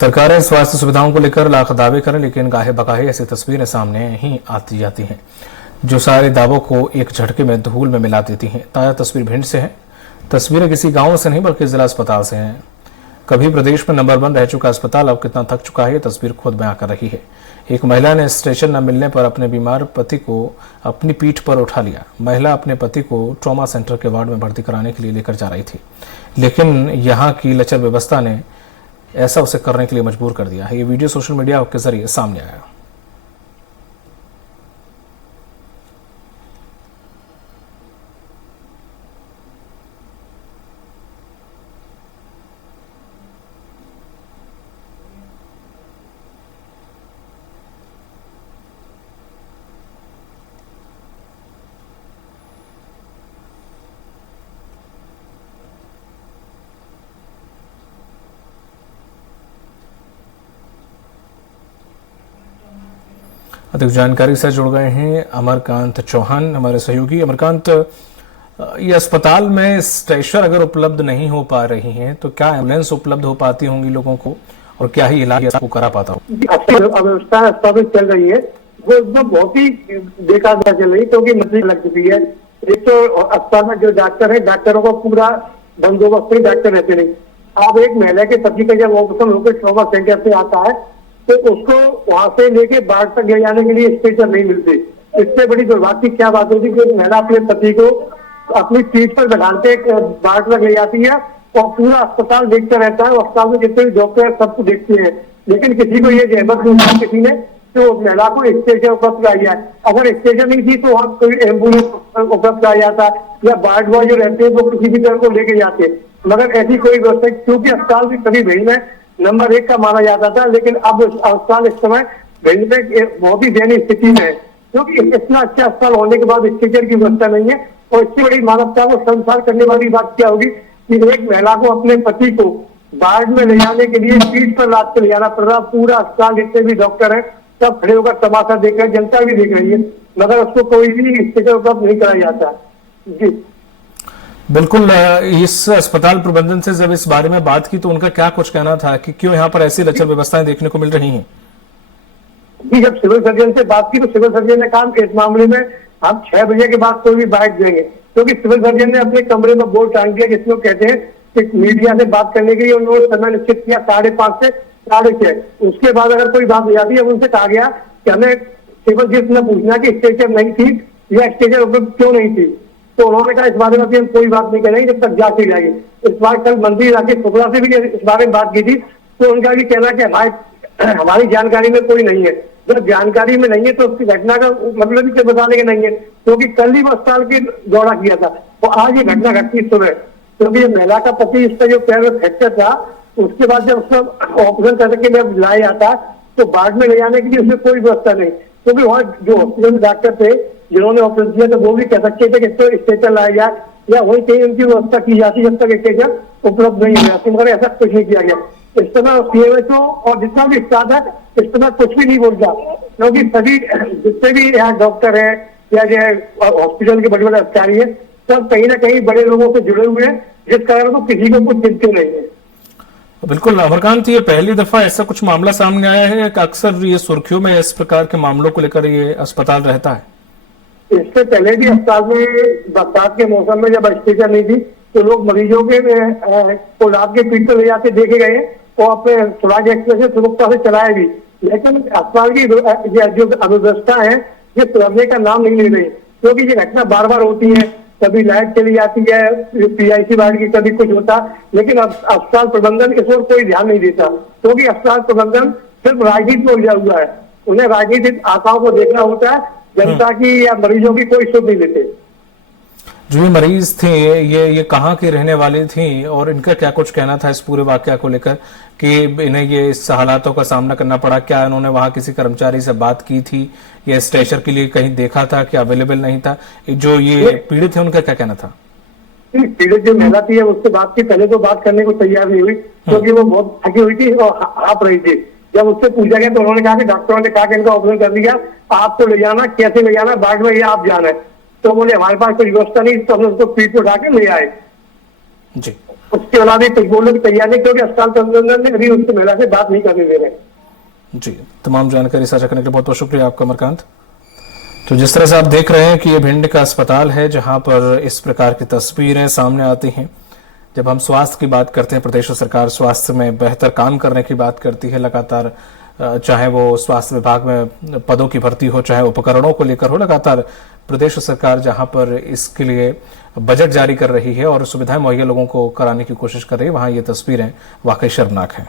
सरकारें स्वास्थ्य सुविधाओं को लेकर लाख दावे करें, लेकिन गाहे बगाहे ऐसी तस्वीरें सामने ही आती जाती हैं जो सारे दावों को एक झटके में धूल में मिला देती हैं। ताजा तस्वीर भिंड से है। तस्वीरें किसी गांव से नहीं बल्कि जिला अस्पताल से हैं। कभी प्रदेश में नंबर 1 रह चुका अस्पताल अब कितना थक चुका है, ये तस्वीर खुद बयां कर रही है। एक महिला ने स्टेशन न मिलने पर अपने बीमार पति को अपनी पीठ पर उठा लिया। महिला अपने पति को ट्रॉमा सेंटर के वार्ड में भर्ती कराने के लिए लेकर जा रही थी, लेकिन यहाँ की लचर व्यवस्था ने ऐसा उसे करने के लिए मजबूर कर दिया है। ये वीडियो सोशल मीडिया के जरिए सामने आया। अधिक जानकारी से जुड़ गए हैं अमरकांत चौहान, हमारे सहयोगी। अमरकांत, ये अस्पताल में स्ट्रेचर अगर उपलब्ध नहीं हो पा रही हैं तो क्या एम्बुलेंस उपलब्ध हो पाती होंगी लोगों को, और क्या ही इलाज आपको करा पाता हो? व्यवस्था अस्पताल चल रही है वो एकदम बहुत ही बेकार चल रही है, क्योंकि मशीन लग चुकी है। एक तो अस्पताल में जो डॉक्टर है, डॉक्टरों को पूरा बंदोबस्त में डॉक्टर रहते नहीं। अब एक महिला के पति का जब ऑपरेशन होकर ट्रॉमा सेंटर से आता है तो उसको वहां से लेके बाढ़ तक ले जाने के लिए स्ट्रेचर नहीं मिलते। इससे बड़ी दुर्भाग्य की क्या बात होती है कि महिला अपने पति को अपनी पीठ पर बैठा के बाढ़ तक ले जाती है और पूरा अस्पताल देखता रहता है। अस्पताल में जितने भी डॉक्टर है सबको देखते हैं, लेकिन किसी को ये जहमत नहीं किसी ने तो उस महिला को स्ट्रेचर उपलब्ध कराई जाए। अगर स्ट्रेचर नहीं थी तो वहाँ कोई एम्बुलेंस उपलब्ध कराया जाता या बाढ़ बॉय जो रहते हैं वो किसी भी तरह को लेके जाते, मगर ऐसी कोई व्यवस्था, क्योंकि अस्पताल भी कभी भिंड में नंबर 1 का माना जाता था, लेकिन अब अस्पताल इस समय भिंड में बहुत ही दयनीय स्थिति में है, क्योंकि इतना अच्छा अस्पताल होने के बाद स्ट्रेचर की व्यवस्था नहीं है। और इससे बड़ी मानवता को संसार करने वाली बात क्या होगी कि एक महिला को अपने पति को बाढ़ में ले जाने के लिए पीठ पर लाद के ले जाना पड़ रहा। पूरा अस्पताल जितने भी डॉक्टर है सब खड़े होकर तमाशा देख रहे हैं, जनता भी देख रही है, मगर उसको कोई भी स्ट्रेचर उपलब्ध नहीं कराया जाता। जी बिल्कुल। इस अस्पताल प्रबंधन से जब इस बारे में बात की तो उनका क्या कुछ कहना था कि क्यों यहाँ पर ऐसी लचर व्यवस्थाएं देखने को मिल रही हैं? जी, जब सिविल सर्जन से बात की तो सिविल सर्जन ने कहा कि इस मामले में हम 6 बजे के बाद कोई भी बाइट देंगे, क्योंकि सिविल सर्जन ने अपने कमरे में बोर्ड टांग दिया जिसमें कहते हैं कि मीडिया से बात करने के लिए उन्होंने समय निश्चित किया 5:30 से 6:30। उसके बाद अगर कोई बात हो जाती है, उनसे कहा गया कि हमें सिविल जज ने पूछना कि स्ट्रेचर नहीं थी या स्ट्रेचर उपलब्ध क्यों नहीं थी, तो उन्होंने कहा इस बारे में हम कोई बात नहीं करेंगे जब तक जांच की जाएगी। इस बार कल मंत्री राकेश शुक्ला से भी इस बारे में बात की थी, तो उनका भी कहना कि हमारी जानकारी में कोई नहीं है। जब जानकारी में नहीं है तो उसकी घटना का मतलब ही बताने के नहीं है, क्योंकि कल ही वो अस्पताल की दौरा किया था और आज ये घटना घटती सुबह, क्योंकि ये महिला का पति इसका जो पैर में फ्रैक्चर था उसके बाद जब उसका ऑपरेशन करके जब लाया जाता तो बाढ़ में ले जाने के लिए उसमें कोई व्यवस्था नहीं, क्योंकि वहाँ जो हॉस्पिटल में डॉक्टर थे जिन्होंने ऑपरेशन किया तो वो भी कह सकते थे कि इसको स्ट्रेचर लाया जाए या वही कहीं उनकी व्यवस्था की जाती जब तक स्ट्रेचर उपलब्ध नहीं हो जाती, मगर ऐसा कुछ नहीं किया गया। इस तरह सीएमएचओ और जितना भी स्टाफ है इस तरह कुछ भी नहीं बोलता, क्योंकि सभी जितने भी यहाँ डॉक्टर है या जो हॉस्पिटल के बड़े बड़े अधिकारी है सब कहीं ना कहीं बड़े लोगों से जुड़े हुए हैं, जिस कारण को किसी को कुछ चिंता नहीं है। बिल्कुल अमरकांत, ये पहली दफा ऐसा कुछ मामला सामने आया है कि अक्सर ये सुर्खियों में इस प्रकार के मामलों को लेकर ये अस्पताल रहता है? इससे पहले भी अस्पताल में बरसात के मौसम में जब स्ट्रेचर नहीं थी तो लोग मरीजों के को लाद के पीठ पर ले जाते देखे गए और अपने स्वराज एक्सप्रेस से सुगमता से चलाए भी, लेकिन अस्पताल की जो अव्यवस्था है ये सुधरने का नाम नहीं ले रही, क्योंकि ये घटना बार बार होती है। कभी लाइट चली जाती है पीआईसी वार्ड की, कभी कुछ होता, लेकिन अब अस्पताल प्रबंधन इस ओर कोई ध्यान नहीं देता, क्योंकि अस्पताल प्रबंधन सिर्फ राजनीति में उलझा हुआ है। उन्हें राजनीतिक आशाओं को देखना होता है, जनता की या मरीजों की कोई सुध नहीं लेते। जो ये मरीज थे ये कहाँ के रहने वाले थे और इनका क्या कुछ कहना था इस पूरे वाकया को लेकर कि इन्हें ये इस हालातों का सामना करना पड़ा? क्या इन्होंने वहां किसी कर्मचारी से बात की थी या स्ट्रेचर के लिए कहीं देखा था कि अवेलेबल नहीं था? जो ये पीड़ित थे उनका क्या कहना था? पीड़ित जो महिला थी उससे बात की, पहले तो बात करने को तैयार नहीं हुई क्योंकि वो बहुत थकी हुई थी और हाफ रही थी। जब उससे पूछा गया तो उन्होंने कहा कि डॉक्टरों ने कहा कि इनका ऑपरेशन कर दिया, आपको ले जाना, कैसे ले जाना, बाढ़ में आप जाना है। तो बोले हमारे पास कोई व्यवस्था नहीं, तो हमने उसको पीठ पर उठा के ले आए। जी। उसके अलावा भी कुछ बोलने की तैयार नहीं, क्योंकि अस्पताल प्रबंधन ने अभी उसकी महिला से बात नहीं करने दे रहे हैं। जी, तमाम जानकारी साझा करने के लिए बहुत बहुत शुक्रिया आपका अमरकांत। तो जिस तरह से आप देख रहे हैं कि ये भिंड का अस्पताल है जहां पर इस प्रकार की तस्वीरें सामने आती हैं। जब हम स्वास्थ्य की बात करते हैं, प्रदेश सरकार स्वास्थ्य में बेहतर काम करने की बात करती है लगातार, चाहे वो स्वास्थ्य विभाग में पदों की भर्ती हो, चाहे उपकरणों को लेकर हो, लगातार प्रदेश सरकार जहां पर इसके लिए बजट जारी कर रही है और सुविधाएं मुहैया लोगों को कराने की कोशिश कर रही है, वहां ये तस्वीरें वाकई शर्मनाक हैं।